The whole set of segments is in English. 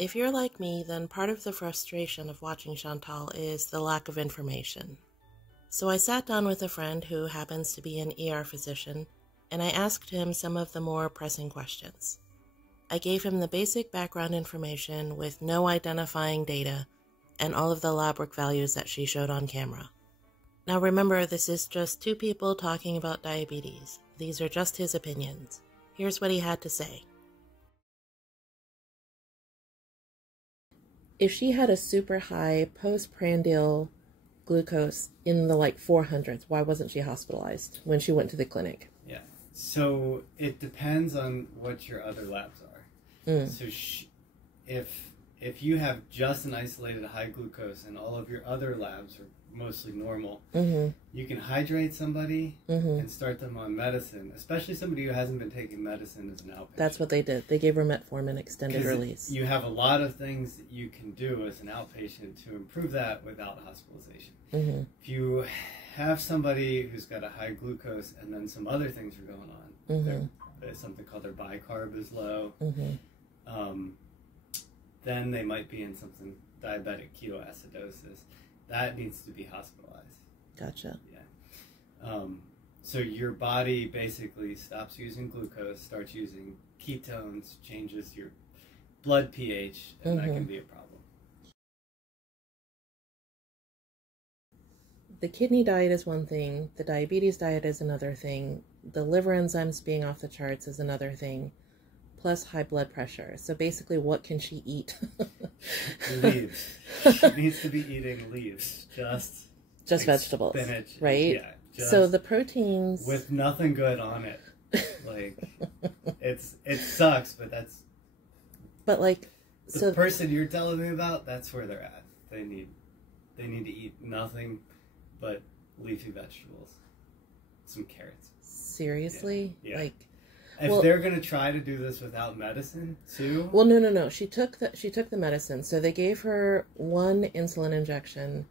If you're like me, then part of the frustration of watching Chantal is the lack of information. So I sat down with a friend who happens to be an ER physician, and I asked him some of the more pressing questions. I gave him the basic background information with no identifying data and all of the lab work values that she showed on camera. Now remember, this is just two people talking about diabetes. These are just his opinions. Here's what he had to say. If she had a super high postprandial glucose in the 400s, why wasn't she hospitalized when she went to the clinic? Yeah, so it depends on what your other labs are. So if you have just an isolated high glucose and all of your other labs are mostly normal, you can hydrate somebody and start them on medicine, especially somebody who hasn't been taking medicine as an outpatient. That's what they did. They gave her metformin extended release. You have a lot of things that you can do as an outpatient to improve that without hospitalization. If you have somebody who's got a high glucose and then some other things are going on, there's something called their bicarb is low, then they might be in something diabetic ketoacidosis. That needs to be hospitalized. Gotcha. Yeah. So your body basically stops using glucose, starts using ketones, changes your blood pH, and that can be a problem. The kidney diet is one thing. The diabetes diet is another thing. The liver enzymes being off the charts is another thing. Plus high blood pressure. So basically, what can she eat? Leaves. She needs to be eating leaves. Just vegetables. Spinach. Right? Yeah. So the proteins. With nothing good on it. It sucks, but that's. But the person you're telling me about, that's where they're at. They need to eat nothing but leafy vegetables. Some carrots. Seriously? Yeah. If they're going to try to do this without medicine, too? Well, no. She took the medicine. So they gave her one insulin injection,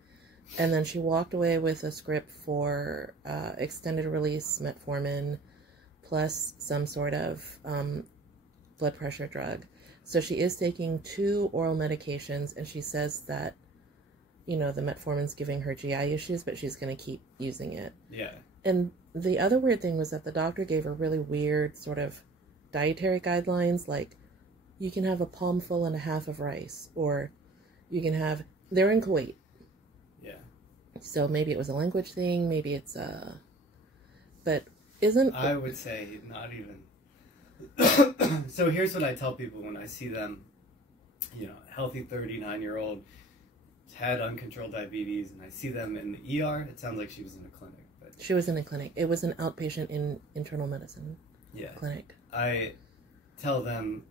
and then she walked away with a script for extended release metformin, plus some sort of blood pressure drug. So she is taking 2 oral medications, and she says that, the metformin's giving her GI issues, but she's going to keep using it. Yeah. And the other weird thing was that the doctor gave her really weird sort of dietary guidelines, like you can have a palmful and a half of rice, or you can have, they're in Kuwait. Yeah. So maybe it was a language thing, maybe it's but I would say not even. So here's what I tell people when I see them, healthy 39-year-old, had uncontrolled diabetes, and I see them in the ER. It sounds like she was in a clinic. She was in a clinic. It was an outpatient in internal medicine clinic. I tell them,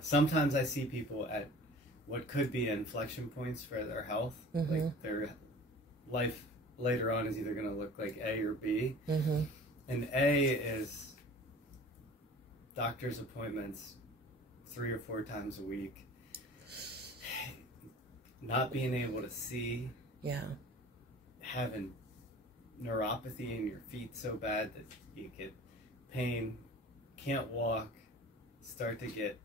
sometimes I see people at what could be inflection points for their health. Their life later on is either going to look like A or B. And A is doctor's appointments 3 or 4 times a week. Not being able to see. Yeah. Having neuropathy in your feet so bad that you get pain, can't walk, start to get.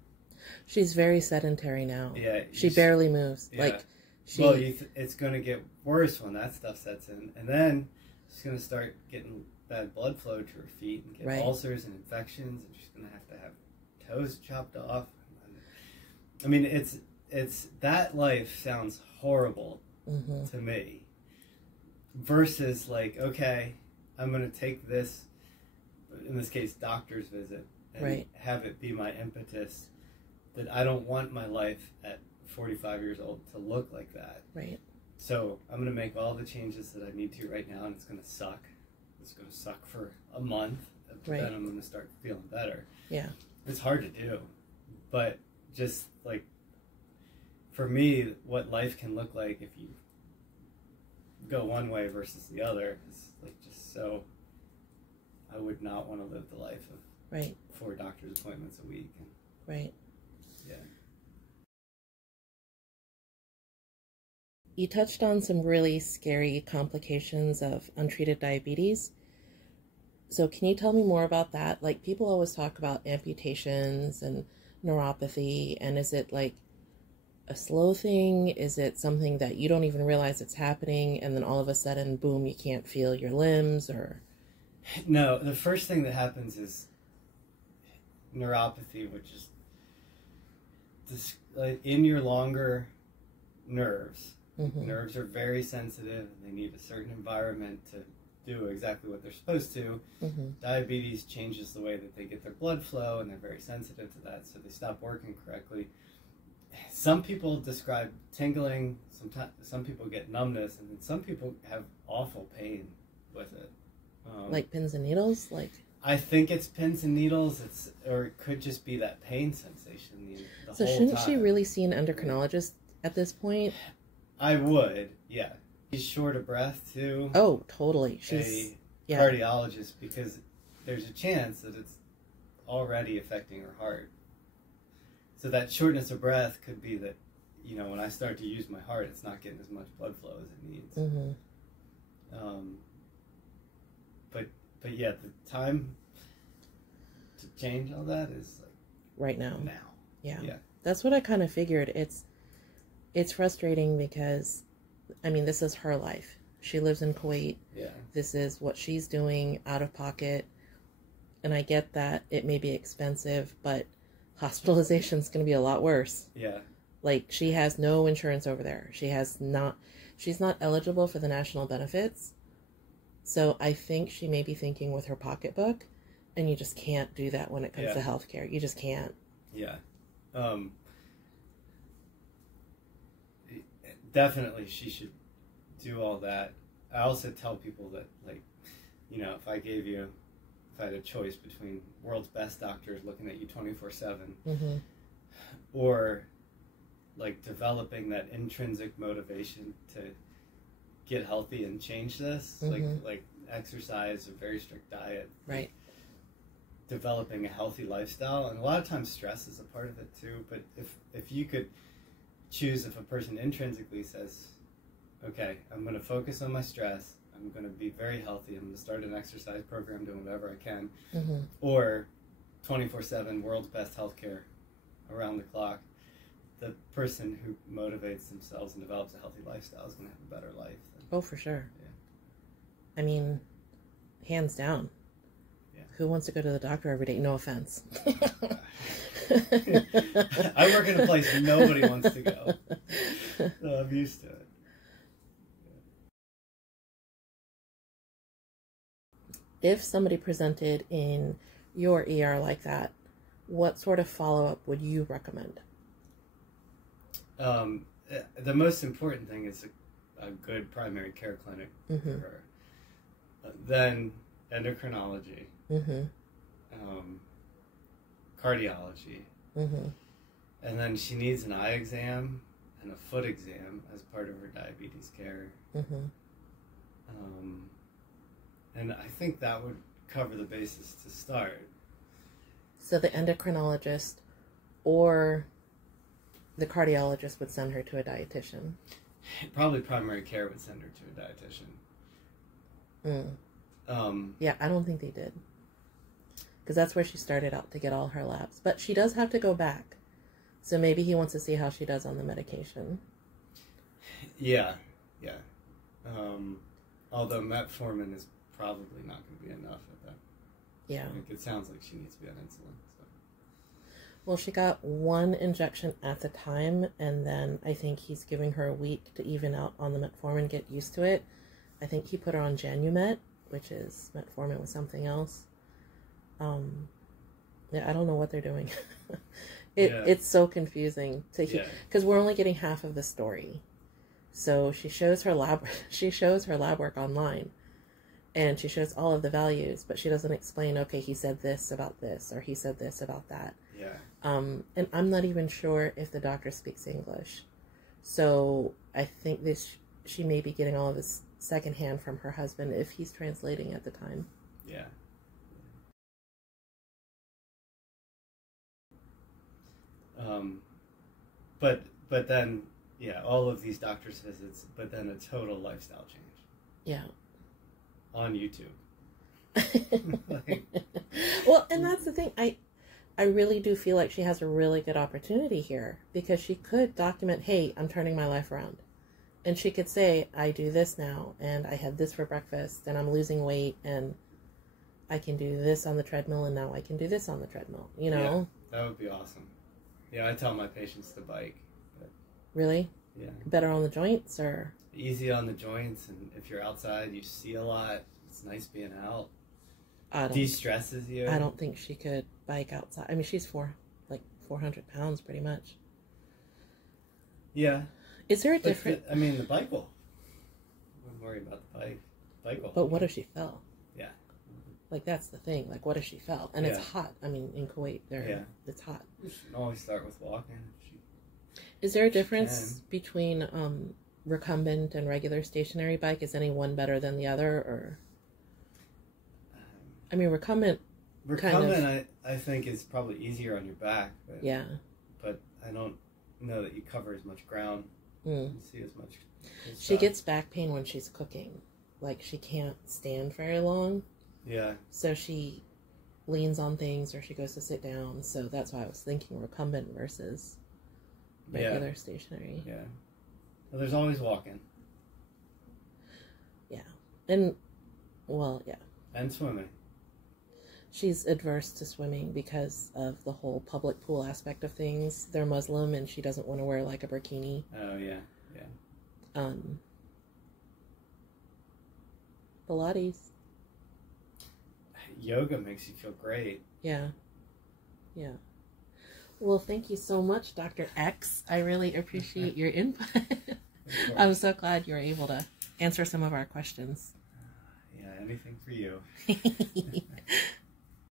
She's very sedentary now. Yeah, she barely moves. Yeah. It's going to get worse when that stuff sets in, and then she's going to start getting bad blood flow to her feet and get ulcers and infections, and she's going to have toes chopped off. I mean, it's that life sounds horrible to me. Versus okay, I'm going to take this, in this case, doctor's visit, and have it be my impetus that I don't want my life at 45 years old to look like that. Right. So I'm going to make all the changes that I need to right now, and it's going to suck. It's going to suck for a month, then I'm going to start feeling better. Yeah. It's hard to do, but just for me, what life can look like if you go one way versus the other is just so. I would not want to live the life of 4 doctor's appointments a week. Right. Yeah. You touched on some really scary complications of untreated diabetes. So can you tell me more about that? People always talk about amputations and neuropathy, and is it a slow thing? Is it something that you don't even realize it's happening, and then all of a sudden, boom, you can't feel your limbs? Or no, the first thing that happens is neuropathy, which is this, like, in your longer nerves. Nerves are very sensitive, and they need a certain environment to do exactly what they're supposed to. Diabetes changes the way that they get their blood flow, and they're very sensitive to that, so they stop working correctly. Some people describe tingling, some people get numbness, and then some people have awful pain with it. Like pins and needles? Like, I think it's pins and needles, or it could just be that pain sensation the so whole shouldn't time. she really see an endocrinologist at this point? I would, yeah. She's short of breath, too. Oh, totally. She's a cardiologist, because there's a chance that it's already affecting her heart. So that shortness of breath could be that, you know, when I start to use my heart, it's not getting as much blood flow as it needs. But yeah, the time to change all that is like right now. Yeah. That's what I kind of figured. It's frustrating because, I mean, this is her life. She lives in Kuwait. Yeah. This is what she's doing out of pocket. And I get that it may be expensive, but hospitalization is going to be a lot worse. Yeah. Like, she has no insurance over there. She's not eligible for the national benefits. So I think she may be thinking with her pocketbook, and you just can't do that when it comes to healthcare. You just can't. Yeah. Definitely she should do all that. I also tell people that, like, you know, if I had a choice between world's best doctors looking at you 24/7 or like developing that intrinsic motivation to get healthy and change this, like exercise, a very strict diet, right, developing a healthy lifestyle, and a lot of times stress is a part of it too. But if you could choose, if a person intrinsically says, okay, I'm going to focus on my stress, I'm going to be very healthy, I'm going to start an exercise program, doing whatever I can, or 24/7 world's best healthcare around the clock, the person who motivates themselves and develops a healthy lifestyle is going to have a better life. Oh, for sure. Yeah. I mean, hands down. Yeah. Who wants to go to the doctor every day? No offense. I work in a place where nobody wants to go. So I'm used to it. If somebody presented in your ER like that, what sort of follow-up would you recommend? The most important thing is a good primary care clinic for her. Then endocrinology, cardiology, and then she needs an eye exam and a foot exam as part of her diabetes care. And I think that would cover the basis to start. So the endocrinologist or the cardiologist would send her to a dietitian? Probably primary care would send her to a dietitian. Yeah, I don't think they did. Because that's where she started out to get all her labs. But she does have to go back. So maybe he wants to see how she does on the medication. Yeah. Although metformin is probably not going to be enough at that. Yeah. It sounds like she needs to be on insulin. So. Well, she got one injection at the time, and then I think he's giving her a week to even out on the metformin, get used to it. I think he put her on Janumet, which is metformin with something else. Yeah, I don't know what they're doing. It's so confusing because we're only getting half of the story. So she shows her lab work online, and she shows all of the values, but she doesn't explain, okay, he said this about this, or he said this about that. Yeah. And I'm not even sure if the doctor speaks English. So I think she may be getting all of this secondhand from her husband if he's translating at the time. Yeah. But then, all of these doctor's visits, but then a total lifestyle change. Yeah. On YouTube. Well, and that's the thing. I really do feel like she has a really good opportunity here, because she could document, hey, I'm turning my life around. And she could say, I do this now, and I had this for breakfast, and I'm losing weight, and I can do this on the treadmill, and now I can do this on the treadmill, you know? Yeah, that would be awesome. Yeah, I tell my patients to bike. But really? Yeah. Better on the joints, or? Easy on the joints, and if you're outside, you see a lot. It's nice being out. De-stresses you. I don't think she could bike outside. I mean, she's 400 pounds, pretty much. Yeah. Is there a difference? I mean, the bike will. I wouldn't worry about the bike. The bike will. But what if she fell? Yeah. Like, that's the thing. Like, what if she fell? And it's hot. I mean, in Kuwait, it's hot. You should always start with walking. Is there a difference between recumbent and regular stationary bike? Is any one better than the other, or? I mean, recumbent I think is probably easier on your back. But, yeah. But I don't know that you cover as much ground. And see as much. She gets back pain when she's cooking. Like, she can't stand very long. Yeah. So she leans on things, or she goes to sit down. So that's why I was thinking recumbent versus regular stationary. Yeah. Well, there's always walking. Yeah. And, well, yeah. And swimming. She's adverse to swimming because of the whole public pool aspect of things. They're Muslim, and she doesn't want to wear, like, a burkini. Oh, yeah. Yeah. Pilates. Yoga makes you feel great. Yeah. Yeah. Well, thank you so much, Dr. X. I really appreciate your input. I'm so glad you were able to answer some of our questions. Yeah, anything for you.